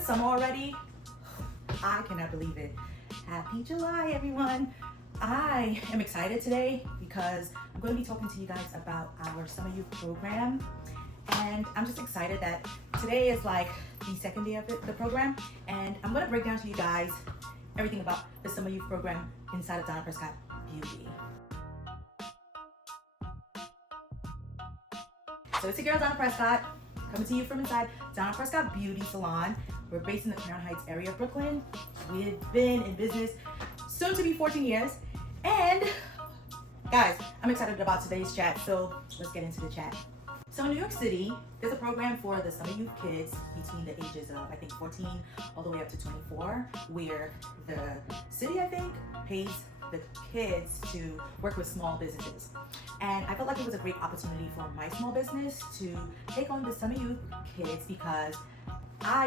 it's summer already. I cannot believe it. Happy July, everyone. I am excited today because I'm going to be talking to you guys about our summer youth program. And I'm just excited that today is like the second day of the program. And I'm going to break down to you guys everything about the summer youth program inside of Donna Prescott Beauty. So it's your girl, Donna Prescott, coming to you from inside Donna Prescott Beauty Salon. We're based in the Crown Heights area of Brooklyn. We've been in business soon to be 14 years. And guys, I'm excited about today's chat, so let's get into the chat. So in New York City, there's a program for the summer youth kids between the ages of, I think, 14 all the way up to 24, where the city, I think, pays the kids to work with small businesses. And I felt like it was a great opportunity for my small business to take on the summer youth kids because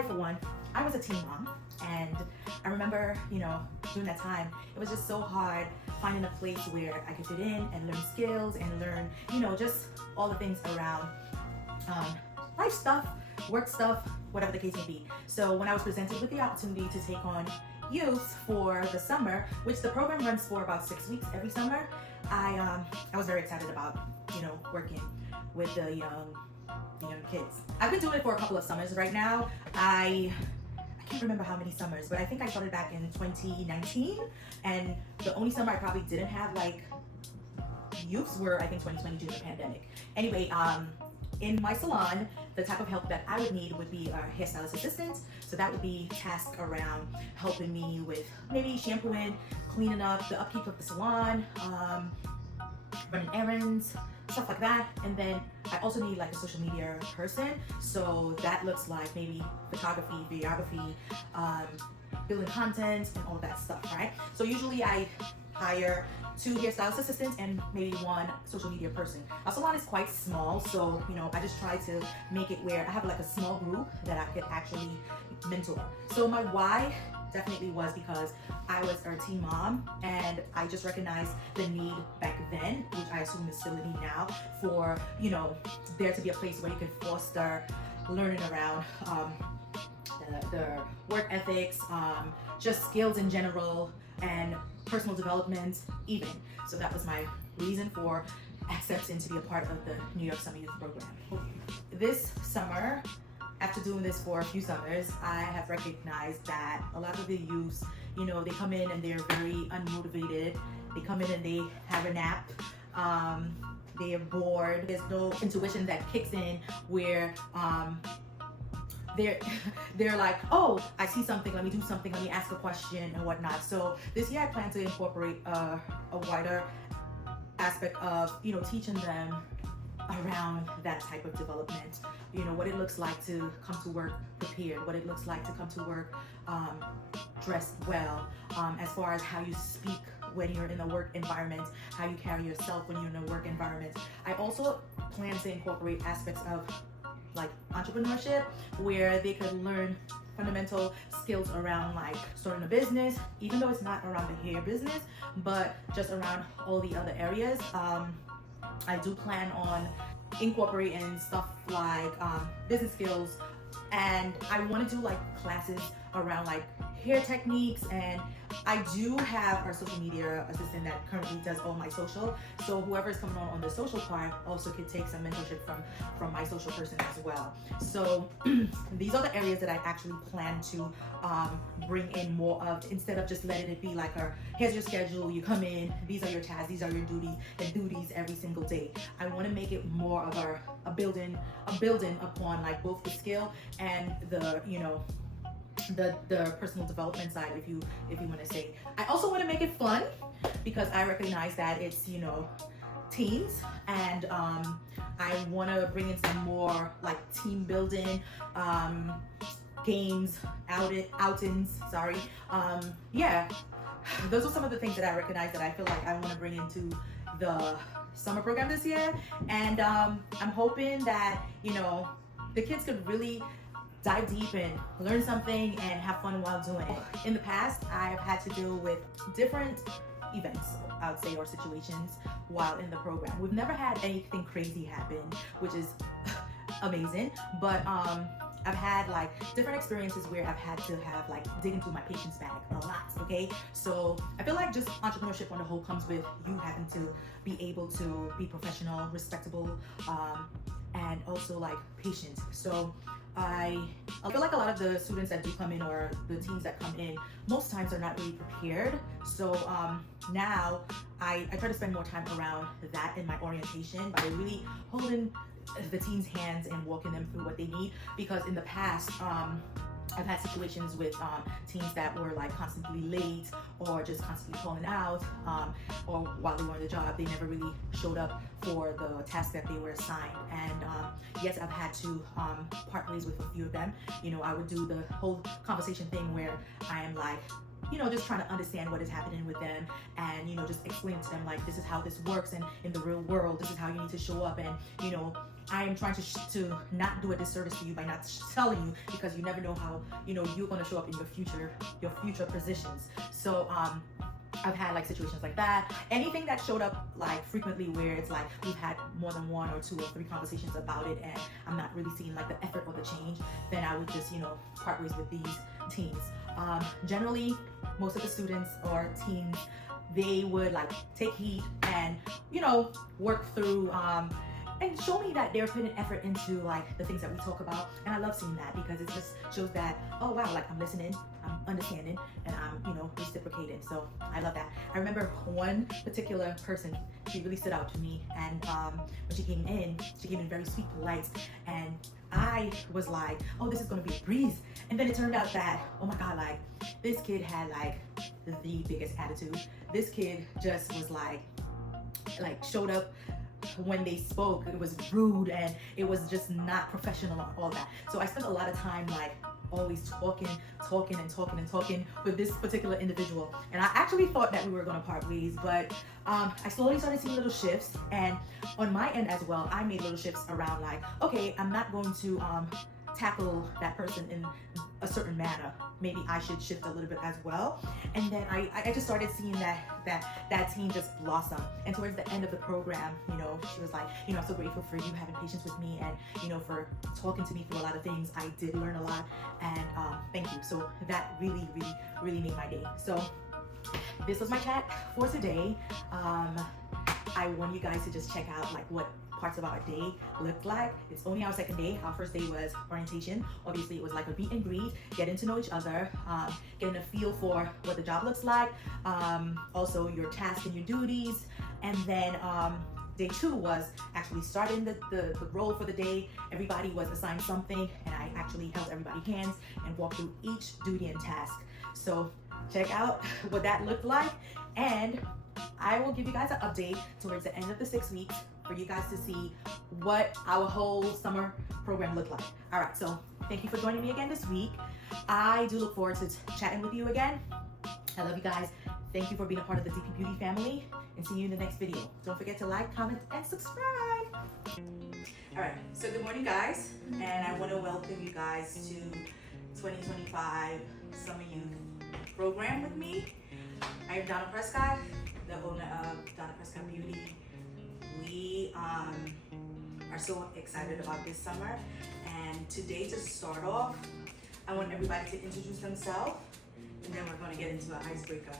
for one, I was a teen mom, and I remember, during that time, it was just so hard finding a place where I could fit in and learn skills and learn, just all the things around life stuff, work stuff, whatever the case may be. So when I was presented with the opportunity to take on youth for the summer, which the program runs for about 6 weeks every summer, I was very excited about, working with the young kids. I've been doing it for a couple of summers right now. I can't remember how many summers, but I think I started back in 2019, and the only summer I probably didn't have like youths were, I think, 2020 due to the pandemic. Anyway, in my salon, the type of help that I would need would be a hairstylist assistant. So that would be tasked around helping me with maybe shampooing, cleaning up, the upkeep of the salon, running errands, stuff like that. And then I also need like a social media person. So that looks like maybe photography, videography, building content, and all that stuff, right? So usually I hire 2 hairstylist assistants and maybe 1 social media person. Our salon is quite small, so I just try to make it where I have like a small group that I could actually mentor. So my why definitely was because I was a teen mom, and I just recognized the need back then, which I assume is still a need now, for there to be a place where you could foster learning around the work ethics, just skills in general, and personal development even. So that was my reason for accepting to be a part of the New York Summer Youth Program. This summer, after doing this for a few summers, I have recognized that a lot of the youths, they come in and they're very unmotivated. They come in and they have a nap. They are bored. There's no intuition that kicks in where they're like, oh, I see something, let me do something, let me ask a question and whatnot. So this year I plan to incorporate a wider aspect of, teaching them around that type of development. What it looks like to come to work prepared, what it looks like to come to work dressed well, as far as how you speak when you're in a work environment, how you carry yourself when you're in a work environment. I also plan to incorporate aspects of like entrepreneurship, where they could learn fundamental skills around like starting a business, even though it's not around the hair business, but just around all the other areas. I do plan on incorporating stuff like business skills, and I want to do like classes around like hair techniques. And I do have our social media assistant that currently does all my social, so whoever's coming on the social part also could take some mentorship from my social person as well. So these are the areas that I actually plan to bring in more of, instead of just letting it be like here's your schedule, you come in, these are your tasks, these are your duties every single day. I want to make it more of a building upon like both the skill and the the personal development side, if you want to say. I also want to make it fun because I recognize that it's teens, and I want to bring in some more like team building, games, outings. Yeah, those are some of the things that I recognize that I feel like I want to bring into the summer program this year. And I'm hoping that the kids could really dive deep and learn something and have fun while doing it. In the past, I've had to deal with different events, I would say, or situations while in the program. We've never had anything crazy happen, which is amazing, but I've had like different experiences where I've had to have like dig into my patient's bag a lot, okay? So I feel like just entrepreneurship on the whole comes with you having to be able to be professional, respectable, and also like patient. So I feel like a lot of the students that do come in, or the teams that come in, most times are not really prepared. So now I try to spend more time around that in my orientation by really holding the team's hands and walking them through what they need. Because in the past, I've had situations with teams that were like constantly late or just constantly calling out, or while they were on the job, they never really showed up for the task that they were assigned. And yes, I've had to part ways with a few of them. You know, I would do the whole conversation thing where I am like, you know, just trying to understand what is happening with them, and, you know, just explain to them like, this is how this works, and in the real world, this is how you need to show up. And, you know, I am trying to not do a disservice to you by not telling you, because you never know how, you know, you're going to show up in your future positions. So I've had like situations like that. Anything that showed up like frequently where it's like we've had more than 1 or 2 or 3 conversations about it, and I'm not really seeing like the effort or the change, then I would just, you know, part ways with these teams. Generally, most of the students or teams, they would like take heed and, you know, work through and show me that they're putting effort into like the things that we talk about. And I love seeing that, because it just shows that, oh wow, like I'm listening, I'm understanding, and I'm, you know, reciprocating. So I love that. I remember one particular person, she really stood out to me, and when she came in very sweet, polite, and I was like, oh, this is gonna be a breeze. And then it turned out that, oh my God, like this kid had like the biggest attitude. This kid just was like showed up when they spoke, it was rude, and it was just not professional and all that. So I spent a lot of time like always talking with this particular individual, and I actually thought that we were going to part ways, but I slowly started seeing little shifts, and on my end as well, I made little shifts around like, okay, I'm not going to tackle that person in a certain manner. Maybe I should shift a little bit as well. And then I just started seeing that team just blossom. And towards the end of the program, you know, she was like, you know, I'm so grateful for you having patience with me, and, you know, for talking to me through a lot of things. I did learn a lot, and thank you. So that really made my day. So this was my chat for today. I want you guys to just check out like what parts of our day looked like. It's only our second day. Our first day was orientation. Obviously, it was like a meet and greet, getting to know each other, getting a feel for what the job looks like, also your tasks and your duties. And then day 2 was actually starting the role for the day. Everybody was assigned something, and I actually held everybody's hands and walked through each duty and task. So check out what that looked like, and I will give you guys an update towards the end of the 6 weeks for you guys to see what our whole summer program looked like. All right, so thank you for joining me again this week. I do look forward to chatting with you again. I love you guys. Thank you for being a part of the DP Beauty family, and see you in the next video. Don't forget to like, comment, and subscribe. All right, so good morning, guys, and I want to welcome you guys to 2025 Summer Youth Program with me. I am Donna Prescott, the owner of Donna Prescott Beauty. We are so excited about this summer, and today, to start off, I want everybody to introduce themselves, and then we're going to get into an icebreaker.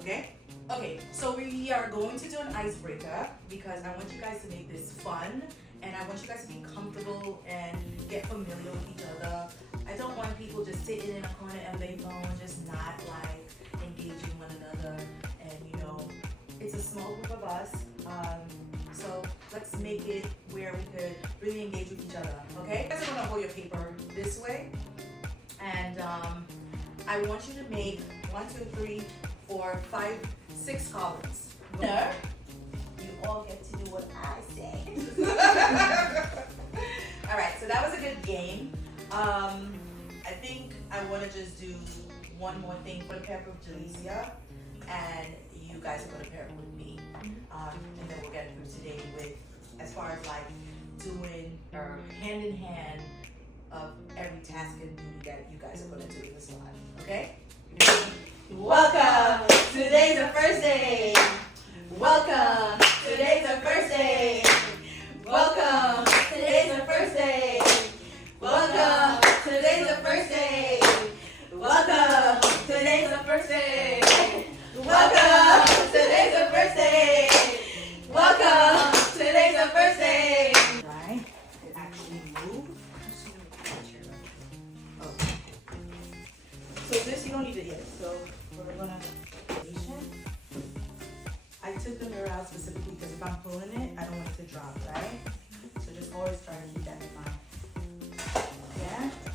Okay, so we are going to do an icebreaker because I want you guys to make this fun, and I want you guys to be comfortable and get familiar with each other. I don't want people just sitting in a corner of their phone, just not like engaging one another. And you know, it's a small group of us, so let's make it where we could really engage with each other. Okay, you guys are gonna hold your paper this way, and I want you to make 1, 2, 3, 4, 5, 6 columns. Winner, you all get to do what I say. All right, so that was a good game. I think I want to just do one more thing for the pair with Jalecia, and you guys are going to pair up with me, and then we'll get through today with, as far as like doing hand in hand of every task and duty that you guys are going to do in this live. Okay? Welcome! Today's the first day! Welcome! Today's the first day! Welcome! Today's the first day! Welcome! So this you don't need it yet. So we're gonna patient. I took the mirror out specifically because if I'm pulling it, I don't want it to drop, right? So just always try to keep that in mind. Yeah.